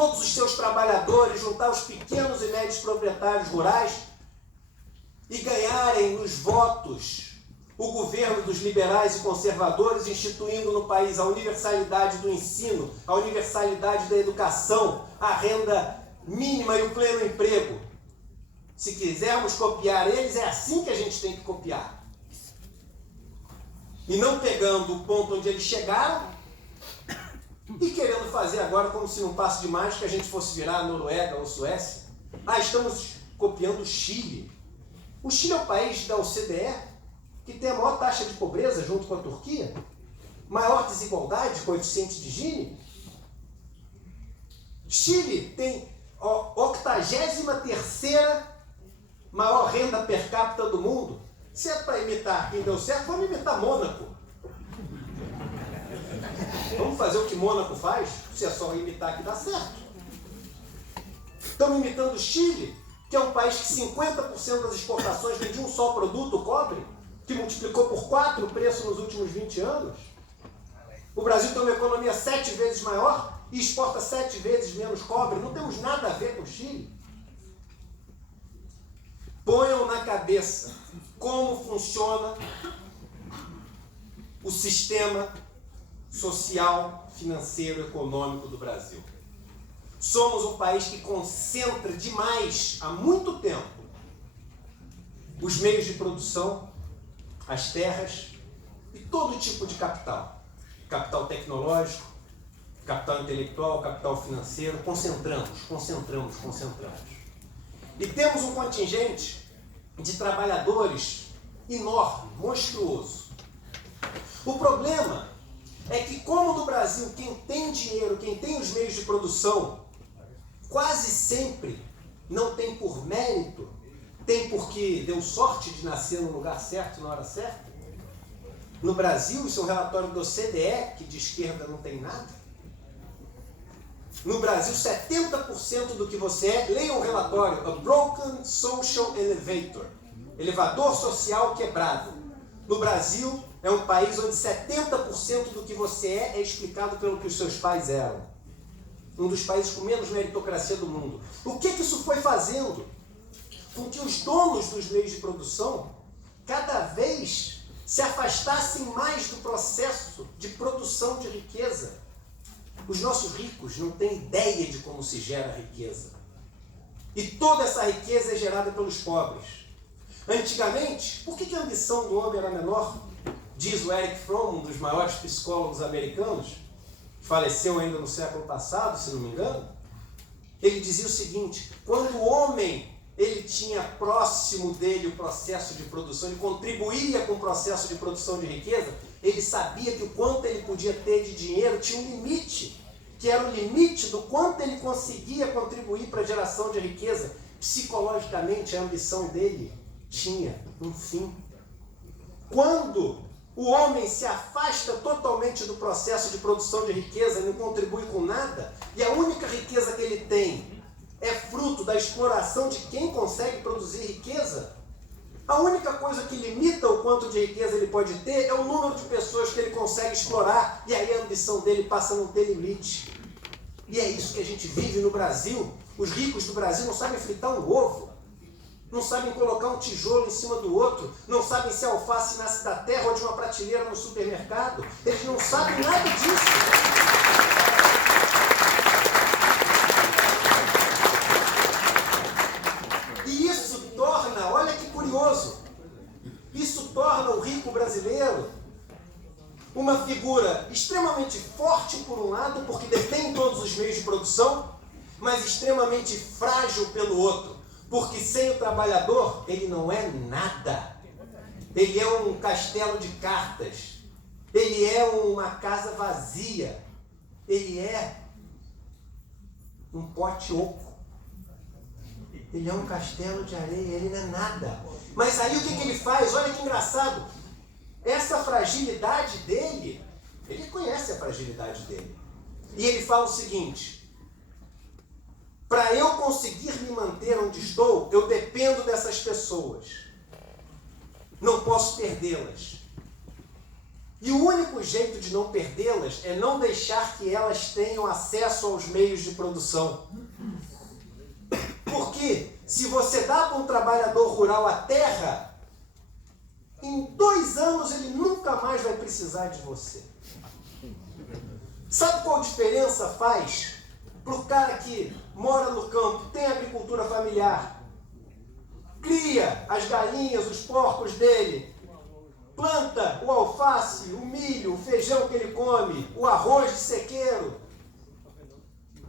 todos os seus trabalhadores, juntar os pequenos e médios proprietários rurais e ganharem nos votos o governo dos liberais e conservadores, instituindo no país a universalidade do ensino, a universalidade da educação, a renda mínima e o pleno emprego. Se quisermos copiar eles, é assim que a gente tem que copiar. E não pegando o ponto onde eles chegaram e querendo fazer agora como se num passo de mágica a gente fosse virar a Noruega ou Suécia. Estamos copiando o Chile. O Chile é o país da OCDE que tem a maior taxa de pobreza junto com a Turquia, maior desigualdade, coeficiente de Gini. Chile tem a 83ª maior renda per capita do mundo. Se é para imitar quem deu certo, vamos imitar Mônaco. Vamos fazer o que Mônaco faz, se é só imitar que dá certo. Estamos imitando o Chile, que é um país que 50% das exportações vem de um só produto, o cobre, que multiplicou por 4 o preço nos últimos 20 anos. O Brasil tem uma economia 7 vezes maior e exporta 7 vezes menos cobre. Não temos nada a ver com o Chile. Ponham na cabeça como funciona o sistema social, financeiro, econômico do Brasil. Somos um país que concentra demais, há muito tempo, os meios de produção, as terras e todo tipo de capital. Capital tecnológico, capital intelectual, capital financeiro. Concentramos. E temos um contingente de trabalhadores enorme, monstruoso. O problema é que, como no Brasil, quem tem dinheiro, quem tem os meios de produção, quase sempre não tem por mérito, tem porque deu sorte de nascer no lugar certo, na hora certa. No Brasil, isso é um relatório do OCDE, que de esquerda não tem nada. No Brasil, 70% do que você é, leia um relatório, A Broken Social Elevator, elevador social quebrado. No Brasil, é um país onde 70% do que você é explicado pelo que os seus pais eram. Um dos países com menos meritocracia do mundo. O que isso foi fazendo? Com que os donos dos meios de produção cada vez se afastassem mais do processo de produção de riqueza. Os nossos ricos não têm ideia de como se gera riqueza. E toda essa riqueza é gerada pelos pobres. Antigamente, por que a ambição do homem era menor? Diz o Erich Fromm, um dos maiores psicólogos americanos, faleceu ainda no século passado, se não me engano. Ele dizia o seguinte: quando o homem ele tinha próximo dele o processo de produção, ele contribuía com o processo de produção de riqueza, ele sabia que o quanto ele podia ter de dinheiro tinha um limite, que era o limite do quanto ele conseguia contribuir para a geração de riqueza. Psicologicamente, a ambição dele tinha um fim. Quando o homem se afasta totalmente do processo de produção de riqueza e não contribui com nada, e a única riqueza que ele tem é fruto da exploração de quem consegue produzir riqueza, a única coisa que limita o quanto de riqueza ele pode ter é o número de pessoas que ele consegue explorar, e aí a ambição dele passa a não ter limite. E é isso que a gente vive no Brasil. Os ricos do Brasil não sabem fritar um ovo, não sabem colocar um tijolo em cima do outro, não sabem se a alface nasce da terra ou de uma prateleira no supermercado. Eles não sabem nada disso. Olha que curioso, isso torna o rico brasileiro uma figura extremamente forte por um lado, porque detém todos os meios de produção, mas extremamente frágil pelo outro, porque sem o trabalhador ele não é nada. Ele é um castelo de cartas, ele é uma casa vazia, ele é um pote oco. Ele é um castelo de areia, ele não é nada. Mas aí o que ele faz? Olha que engraçado. Essa fragilidade dele, ele conhece a fragilidade dele. E ele fala o seguinte: para eu conseguir me manter onde estou, eu dependo dessas pessoas. Não posso perdê-las. E o único jeito de não perdê-las é não deixar que elas tenham acesso aos meios de produção. Porque se você dá para um trabalhador rural a terra, em 2 anos ele nunca mais vai precisar de você. Sabe qual diferença faz para o cara que mora no campo, tem agricultura familiar, cria as galinhas, os porcos dele, planta o alface, o milho, o feijão que ele come, o arroz de sequeiro.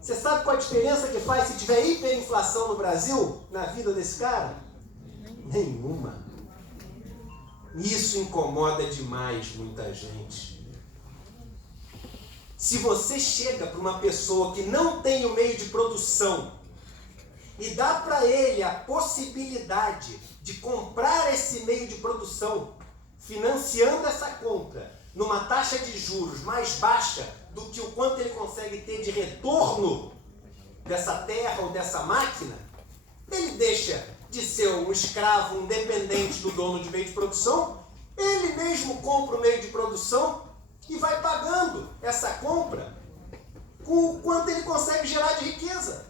Você sabe qual a diferença que faz se tiver hiperinflação no Brasil, na vida desse cara? Nenhuma. Isso incomoda demais muita gente. Se você chega para uma pessoa que não tem o meio de produção e dá para ele a possibilidade de comprar esse meio de produção, financiando essa compra numa taxa de juros mais baixa do que o quanto ele consegue ter de retorno dessa terra ou dessa máquina, ele deixa de ser um escravo, um dependente do dono de meio de produção, ele mesmo compra o meio de produção e vai pagando essa compra com o quanto ele consegue gerar de riqueza.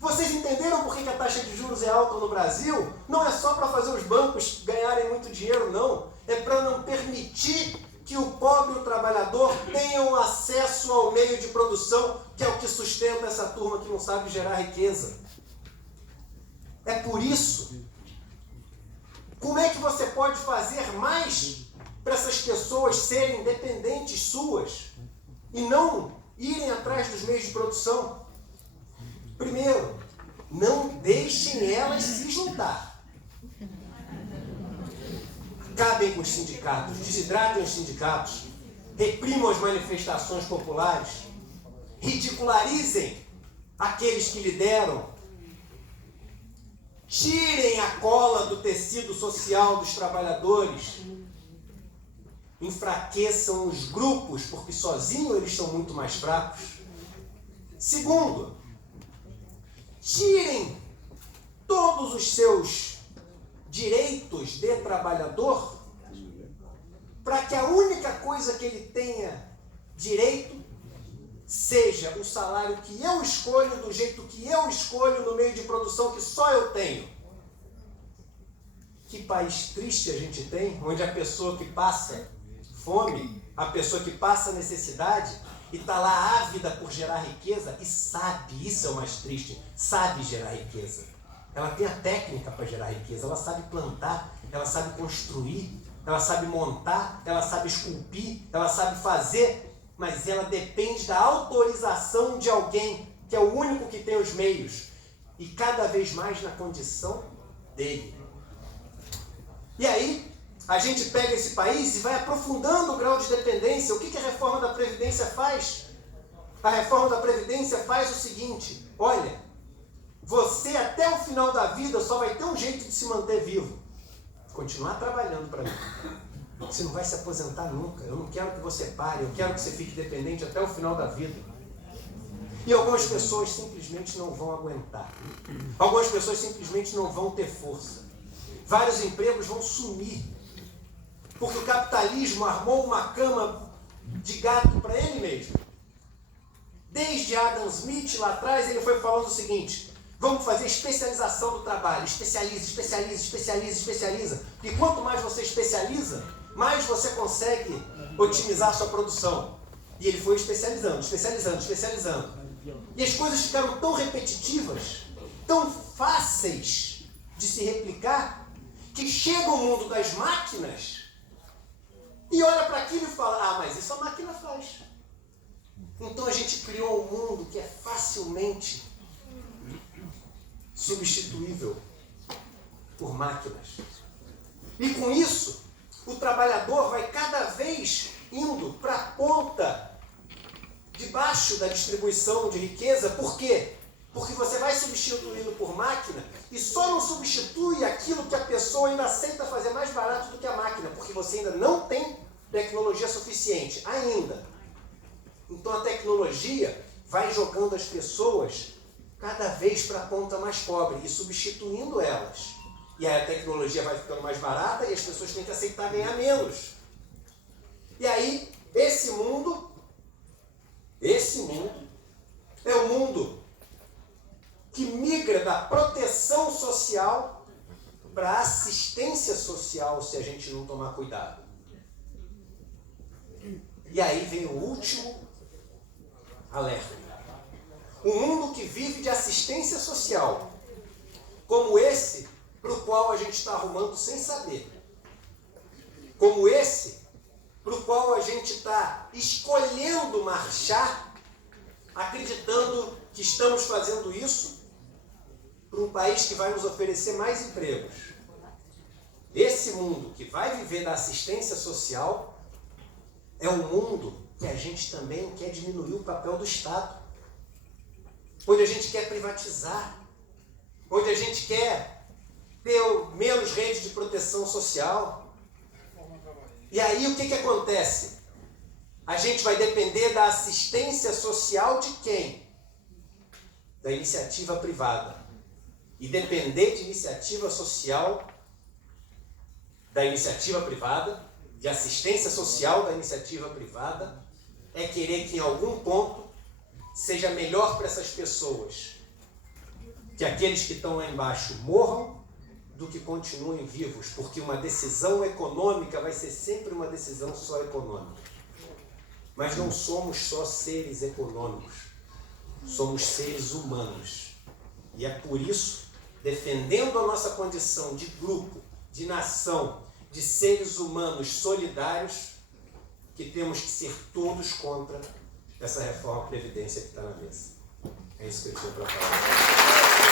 Vocês entenderam por que a taxa de juros é alta no Brasil? Não é só para fazer os bancos ganharem muito dinheiro, não. É para não permitir que o pobre e o trabalhador tenham acesso ao meio de produção, que é o que sustenta essa turma que não sabe gerar riqueza. É por isso. Como é que você pode fazer mais para essas pessoas serem dependentes suas e não irem atrás dos meios de produção? Primeiro, não deixem elas se juntar. Acabem com os sindicatos, desidratem os sindicatos, reprimam as manifestações populares, ridicularizem aqueles que lideram, tirem a cola do tecido social dos trabalhadores, enfraqueçam os grupos, porque sozinhos eles são muito mais fracos. Segundo, tirem todos os seus direitos de trabalhador para que a única coisa que ele tenha direito seja o salário que eu escolho, do jeito que eu escolho, no meio de produção que só eu tenho. Que país triste a gente tem, onde a pessoa que passa fome, a pessoa que passa necessidade e está lá ávida por gerar riqueza e sabe, isso é o mais triste, sabe gerar riqueza. Ela tem a técnica para gerar riqueza, ela sabe plantar, ela sabe construir, ela sabe montar, ela sabe esculpir, ela sabe fazer, mas ela depende da autorização de alguém, que é o único que tem os meios, e cada vez mais na condição dele. E aí, a gente pega esse país e vai aprofundando o grau de dependência. O que a reforma da Previdência faz? A reforma da Previdência faz o seguinte: olha, você até o final da vida só vai ter um jeito de se manter vivo. Continuar trabalhando para mim. Você não vai se aposentar nunca. Eu não quero que você pare, eu quero que você fique dependente até o final da vida. E algumas pessoas simplesmente não vão aguentar. Algumas pessoas simplesmente não vão ter força. Vários empregos vão sumir. Porque o capitalismo armou uma cama de gato para ele mesmo. Desde Adam Smith, lá atrás, ele foi falando o seguinte: vamos fazer especialização do trabalho. Especializa, especializa, especializa, especializa. Porque quanto mais você especializa, mais você consegue otimizar a sua produção. E ele foi especializando, especializando, especializando. E as coisas ficaram tão repetitivas, tão fáceis de se replicar, que chega o mundo das máquinas e olha para aquilo e fala: ah, mas isso a máquina faz. Então a gente criou um mundo que é facilmente substituível por máquinas. E com isso, o trabalhador vai cada vez indo para a ponta de baixo da distribuição de riqueza. Por quê? Porque você vai substituindo por máquina e só não substitui aquilo que a pessoa ainda aceita fazer mais barato do que a máquina, porque você ainda não tem tecnologia suficiente, ainda. Então a tecnologia vai jogando as pessoas cada vez para a ponta mais pobre e substituindo elas. E aí a tecnologia vai ficando mais barata e as pessoas têm que aceitar ganhar menos. E E aí, esse mundo é um mundo que migra da proteção social para a assistência social se a gente não tomar cuidado. E aí vem o último alerta. Um mundo que vive de assistência social, como esse para o qual a gente está arrumando sem saber. Como esse para o qual a gente está escolhendo marchar, acreditando que estamos fazendo isso para um país que vai nos oferecer mais empregos. Esse mundo que vai viver da assistência social é um mundo que a gente também quer diminuir o papel do Estado, onde a gente quer privatizar, onde a gente quer ter menos rede de proteção social. E aí o que acontece? A gente vai depender da assistência social de quem? Da iniciativa privada. E depender de iniciativa social da iniciativa privada, de assistência social da iniciativa privada, é querer que em algum ponto seja melhor para essas pessoas que aqueles que estão lá embaixo morram do que continuem vivos, porque uma decisão econômica vai ser sempre uma decisão só econômica. Mas não somos só seres econômicos, somos seres humanos. E é por isso, defendendo a nossa condição de grupo, de nação, de seres humanos solidários, que temos que ser todos contra essa reforma da Previdência que está na mesa. É isso que eu tinha para falar.